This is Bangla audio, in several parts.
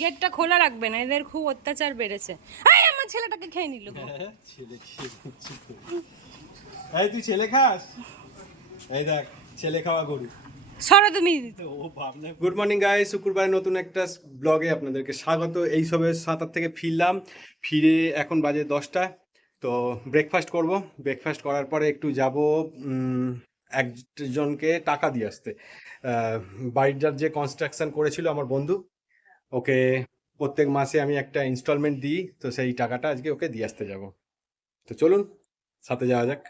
গেটটা খোলা রাখবে না এদের খুব অত্যাচার বেড়েছে। এই আমার ছেলেটাকে খেয়ে নিল গো। হ্যাঁ, ছেলে খেয়ে এই তুই ছেলে খাস? এই দেখ ছেলে খাওয়া গরু। সরো তুমি। গুড মর্নিং গাই শুক্রবার নতুন একটা ব্লগে আপনাদেরকে স্বাগত। এই সবে সাঁতার থেকে ফিরলাম। ফিরে এখন বাজে দশটা। তো ব্রেকফাস্ট করব। ব্রেকফাস্ট করার পরে একটু যাব একজনকে টাকা দিয়ে আসতে। বাড়িটার যে কনস্ট্রাকশন করেছিল আমার বন্ধু ওকে প্রত্যেক মাসে আমি একটা ইনস্টলমেন্ট দিই তো সেই টাকাটা আজকে ওকে দিয়ে আসতে যাব। তো চলুন সাথে যাওয়া যাক।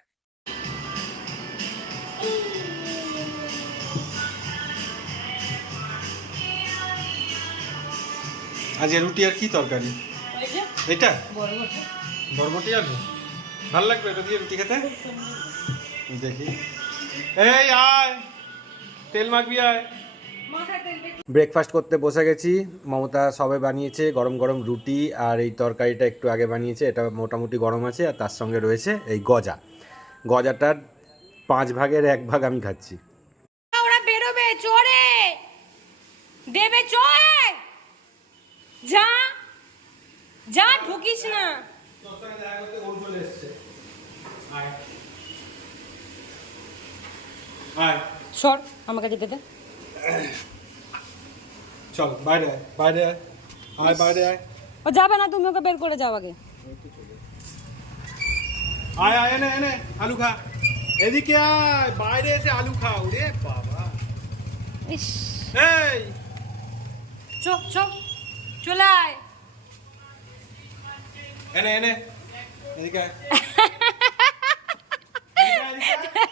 আজকে রুটি আর কি তরকারি? এটা? বরবটি। আলু ভালো লাগবে এটা দিয়ে রুটি খেতে? দেখি। এই আয় তেল মাখবি আয়। ব্রেকফাস্ট করতে বসে গেছি। মমতা সবে বানিয়েছে গরম গরম রুটি আর এই তরকারিটা একটু আগে বানিয়েছে। এটা মোটামুটি গরম আছে আর তার সঙ্গে রয়েছে এই গজা। গজাটার পাঁচ ভাগের এক ভাগ আমি খাচ্ছি। ওরা বেরোবে চোরে! দেবে চোরে! যা যা ঢুকিস না। সর আমাকে যেতে দে। চল বাইরে বাইরে আয়। বাইরে আয়। ও যাবে না তুমি ওকে বের করে যাও আগে। আয় আয় এনে এনে আলু খা। এদিকে আয় বাইরে এসে আলু খাও। রে বাবা। ইস। এই। চো চো চলে আয়। এনে এনে। এদিকে আয়। এদিকে আয়, এদিকে আয়।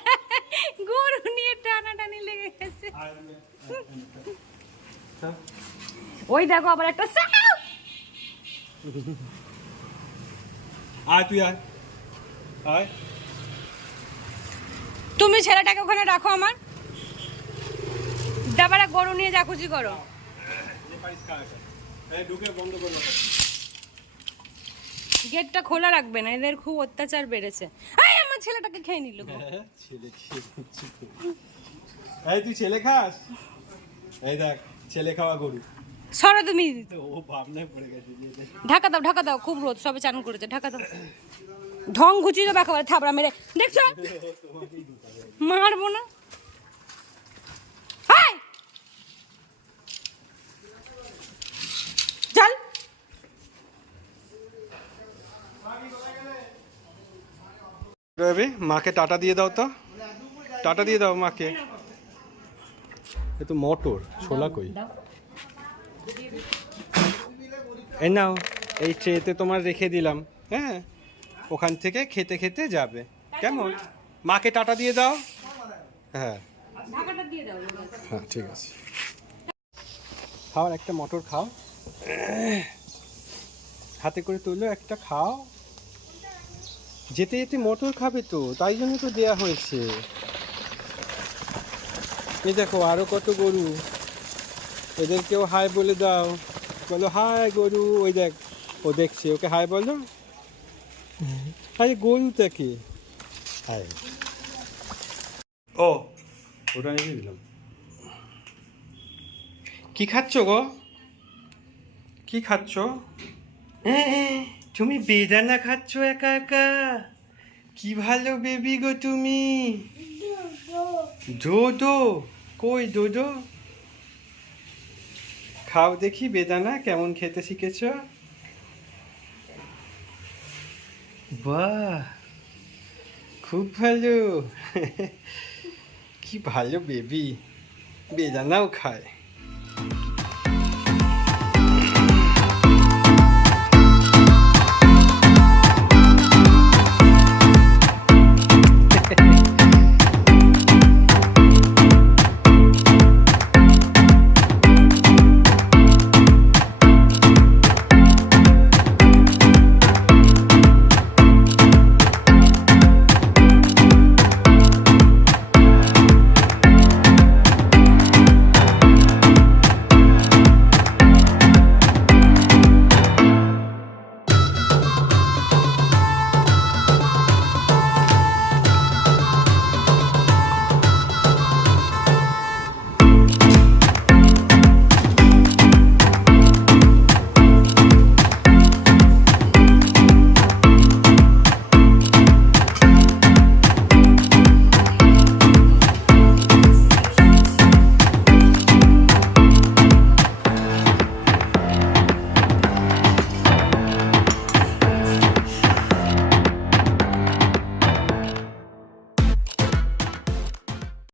গরু নিয়ে টানাটানি লেগে গেছে আয়, এদিকে আয়, এদিকে আয়। চল। ওই দেখো আবার একটা আয় তুই আয়। আয়। তুমি ছেলেটাকে ওখানে রাখো আমার। দাবারে গরু নিয়ে যা খুশি করো। গেটটা খোলা রাখবে না এদের খুব অত্যাচার বেড়েছে। এই আমার ছেলেটাকে খেয়ে নিল। ছেলে। এই তুই ছেলে খাস? এই দেখ ছেলে খাওয়া গরু। সরো তুমি। ঢাকা দাও ঢাকা দাও খুব রোদ সবে চান করেছে ঢাকা দাও। ঢং ঘুচিয়ে দেবো একেবারে থাবড়া মেরে। দেখছ? মারবো না। রবি মাকে টাটা দিয়ে দাও তো। টাটা দিয়ে দাও মাকে। এ তো মটর ছোলা কই? এই নাও, এই ট্রেতে তোমার রেখে দিলাম হ্যাঁ? ওখান থেকে খেতে খেতে যাবে। কেমন? মাকে টাটা দিয়ে দাও। হ্যাঁ। হ্যাঁ ঠিক আছে। খাও, একটা মটর খাও। হাতে করে তুলো একটা খাও। যেতে যেতে মটর খাবে তো, তাই জন্য তো দেয়া হয়েছে। এই দেখো, আরও কত গরু। এদেরকেও হাই বলে দাও। বলো হাই গরু ওই দেখ ও দেখছে ওকে হাই বলো। আরে গরুটাকে হাই ও। ওটা নিয়ে দিলাম কি খাচ্ছ গো? কি খাচ্ছ? তুমি বেদানা খাচ্ছ একা একা? কি ভালো বেবি গো তুমি? দোদো কই দোদো খাও দেখি বেদানা কেমন খেতে শিখেছ? খুব ভালো। কি ভালো বেবি বেদানাও খায়।